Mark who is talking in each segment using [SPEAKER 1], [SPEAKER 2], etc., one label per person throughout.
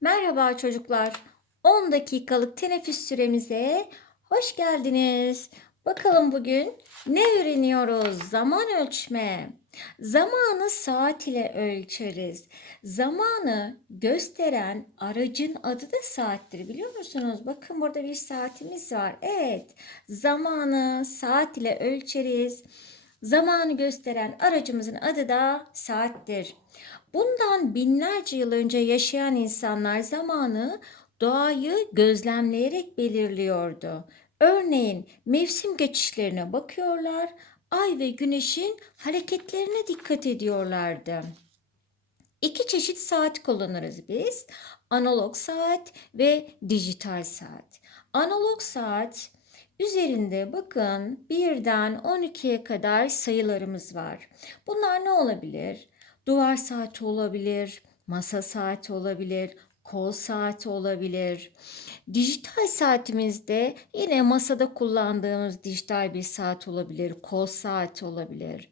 [SPEAKER 1] Merhaba çocuklar. 10 dakikalık teneffüs süremize hoş geldiniz. Bakalım bugün ne öğreniyoruz? Zaman ölçme. Zamanı saat ile ölçeriz. Zamanı gösteren aracın adı da saattir biliyor musunuz? Bakın burada bir saatimiz var. Evet, zamanı saat ile ölçeriz. Zamanı gösteren aracımızın adı da saattir. Bundan binlerce yıl önce yaşayan insanlar zamanı doğayı gözlemleyerek belirliyordu. Örneğin mevsim geçişlerine bakıyorlar, ay ve güneşin hareketlerine dikkat ediyorlardı. İki çeşit saat kullanırız biz. Analog saat ve dijital saat. Analog saat üzerinde bakın birden 12'ye kadar sayılarımız var. Bunlar ne olabilir? Duvar saati olabilir, masa saati olabilir, kol saati olabilir. Dijital saatimizde yine masada kullandığımız dijital bir saat olabilir, kol saati olabilir.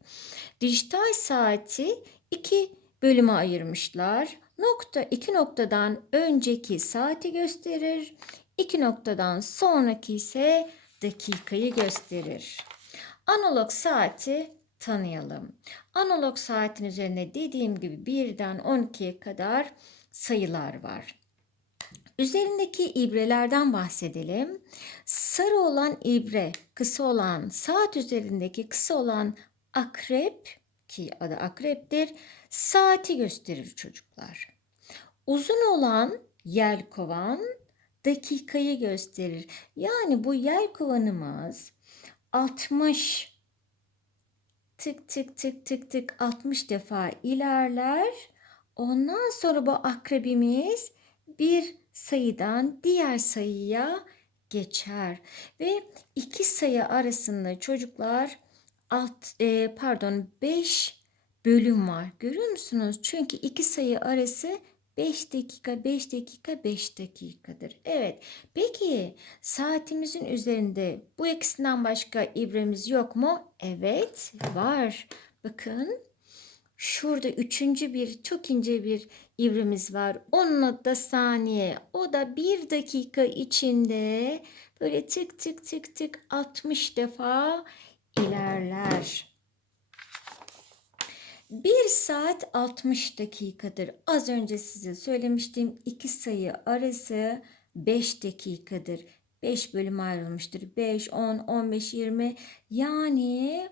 [SPEAKER 1] Dijital saati iki bölüme ayırmışlar. Nokta iki noktadan önceki saati gösterir. iki noktadan sonraki ise dakikayı gösterir. Analog saati tanıyalım. Analog saatin üzerinde dediğim gibi 1'den 12'ye kadar sayılar var. Üzerindeki ibrelerden bahsedelim. Sarı olan ibre, kısa olan, saat üzerindeki kısa olan akrep ki adı akreptir, saati gösterir çocuklar. Uzun olan yelkovan dakikayı gösterir. Yani bu yelkovanımız 60 tık tık tık tık tık 60 defa ilerler. Ondan sonra bu akrebimiz bir sayıdan diğer sayıya geçer ve iki sayı arasında çocuklar alt e, pardon 5 bölüm var. Görüyor musunuz? Çünkü iki sayı arası 5 dakika, 5 dakika, 5 dakikadır. Evet. Peki saatimizin üzerinde bu ikisinden başka ibremiz yok mu? Evet, var. Bakın. Şurada üçüncü bir çok ince bir ibrimiz var. Onun adı da saniye. O da bir dakika içinde böyle tık tık tık tık 60 defa ilerler. Bir saat 60 dakikadır. Az önce size söylemiştim. iki sayı arası 5 dakikadır. 5 bölüm ayrılmıştır. 5, 10, 15, 20 yani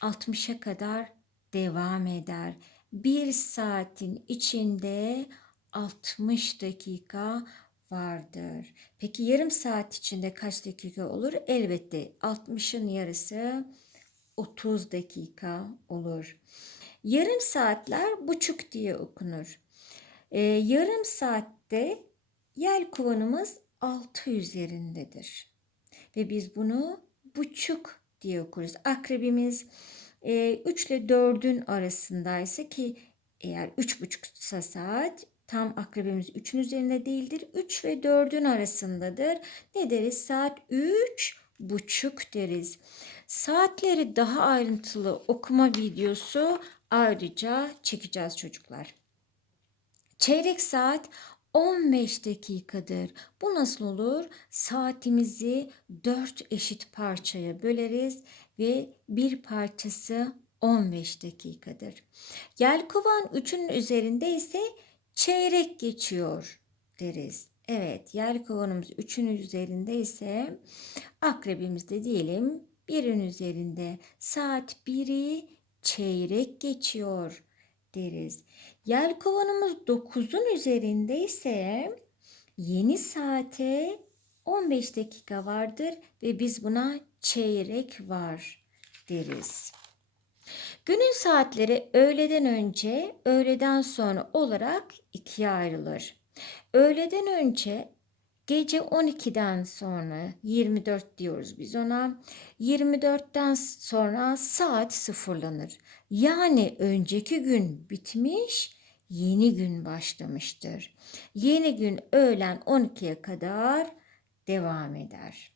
[SPEAKER 1] 60'a kadar devam eder. Bir saatin içinde 60 dakika vardır. Peki yarım saat içinde kaç dakika olur? Elbette 60'ın yarısı 30 dakika olur. Yarım saatler buçuk diye okunur. Ee, yarım saatte yel kovanımız 6 üzerindedir. Ve biz bunu buçuk diye okuruz. Akrebimiz e, 3 ile 4'ün arasındaysa ki eğer 3,5 saat tam akrebimiz 3'ün üzerinde değildir. 3 ve 4'ün arasındadır. Ne deriz? Saat 3 buçuk deriz. Saatleri daha ayrıntılı okuma videosu ayrıca çekeceğiz çocuklar. Çeyrek saat 15 dakikadır. Bu nasıl olur? Saatimizi 4 eşit parçaya böleriz ve bir parçası 15 dakikadır. Yelkovan 3'ün üzerinde ise çeyrek geçiyor deriz. Evet, yelkovanımız 3'ün üzerinde ise akrebimizde diyelim 1'in üzerinde saat 1'i çeyrek geçiyor deriz. Yelkovanımız 9'un üzerinde ise yeni saate 15 dakika vardır ve biz buna çeyrek var deriz. Günün saatleri öğleden önce, öğleden sonra olarak ikiye ayrılır. Öğleden önce Gece 12'den sonra 24 diyoruz biz ona. 24'ten sonra saat sıfırlanır. Yani önceki gün bitmiş, yeni gün başlamıştır. Yeni gün öğlen 12'ye kadar devam eder.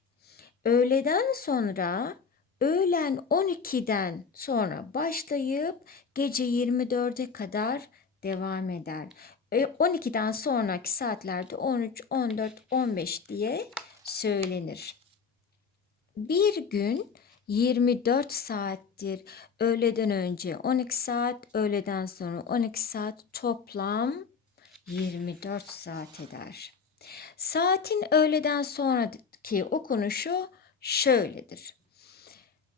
[SPEAKER 1] Öğleden sonra öğlen 12'den sonra başlayıp gece 24'e kadar devam eder. E, 12'den sonraki saatlerde 13, 14, 15 diye söylenir. Bir gün 24 saattir. Öğleden önce 12 saat, öğleden sonra 12 saat toplam 24 saat eder. Saatin öğleden sonraki okunuşu şöyledir.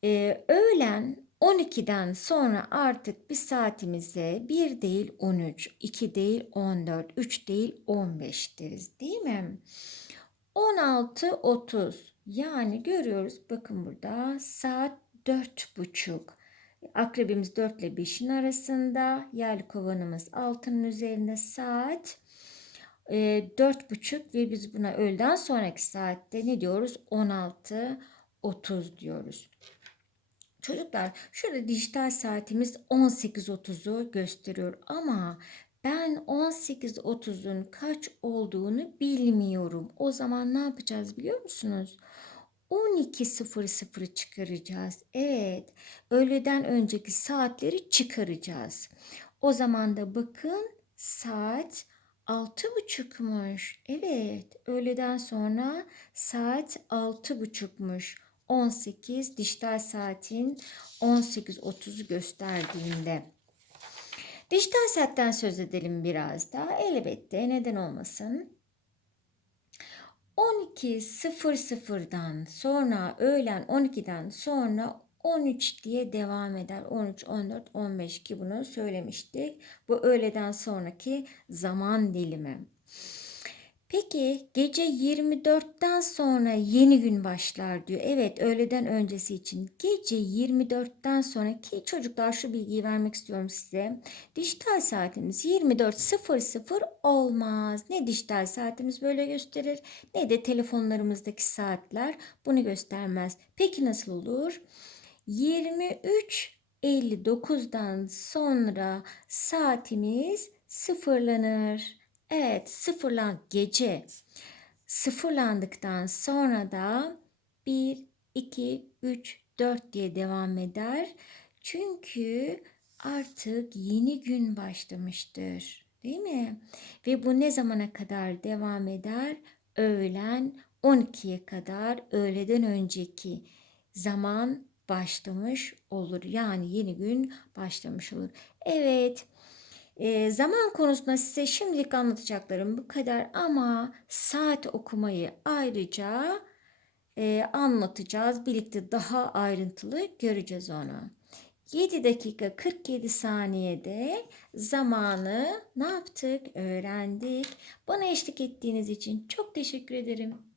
[SPEAKER 1] Ee, öğlen 12'den sonra artık bir saatimize 1 değil 13, 2 değil 14, 3 değil 15 deriz değil mi? 16.30 yani görüyoruz bakın burada saat 4.30. Akrebimiz 4 ile 5'in arasında. Yerli kovanımız altının üzerinde saat e, dört buçuk ve biz buna öğleden sonraki saatte ne diyoruz? 16.30 diyoruz. Çocuklar şurada dijital saatimiz 18.30'u gösteriyor ama ben 18.30'un kaç olduğunu bilmiyorum. O zaman ne yapacağız biliyor musunuz? 12.00'ı çıkaracağız. Evet, öğleden önceki saatleri çıkaracağız. O zaman da bakın saat altı buçukmuş. Evet, öğleden sonra saat altı buçukmuş. 18 dijital saatin 18.30'u gösterdiğinde. Dijital saatten söz edelim biraz daha. Elbette neden olmasın. 12.00'dan sonra öğlen 12'den sonra 13 diye devam eder. 13, 14, 15 ki bunu söylemiştik. Bu öğleden sonraki zaman dilimi. Peki gece 24'ten sonra yeni gün başlar diyor. Evet öğleden öncesi için gece 24'ten sonra ki çocuklar şu bilgiyi vermek istiyorum size. Dijital saatimiz 24.00 olmaz. Ne dijital saatimiz böyle gösterir ne de telefonlarımızdaki saatler bunu göstermez. Peki nasıl olur? 23.59'dan sonra saatimiz sıfırlanır. Evet sıfırlan gece sıfırlandıktan sonra da 1, 2, 3, 4 diye devam eder. Çünkü artık yeni gün başlamıştır. Değil mi? Ve bu ne zamana kadar devam eder? Öğlen 12'ye kadar öğleden önceki zaman başlamış olur. Yani yeni gün başlamış olur. Evet. E, zaman konusunda size şimdilik anlatacaklarım bu kadar ama saat okumayı ayrıca e, anlatacağız. Birlikte daha ayrıntılı göreceğiz onu. 7 dakika 47 saniyede zamanı ne yaptık? Öğrendik. Bana eşlik ettiğiniz için çok teşekkür ederim.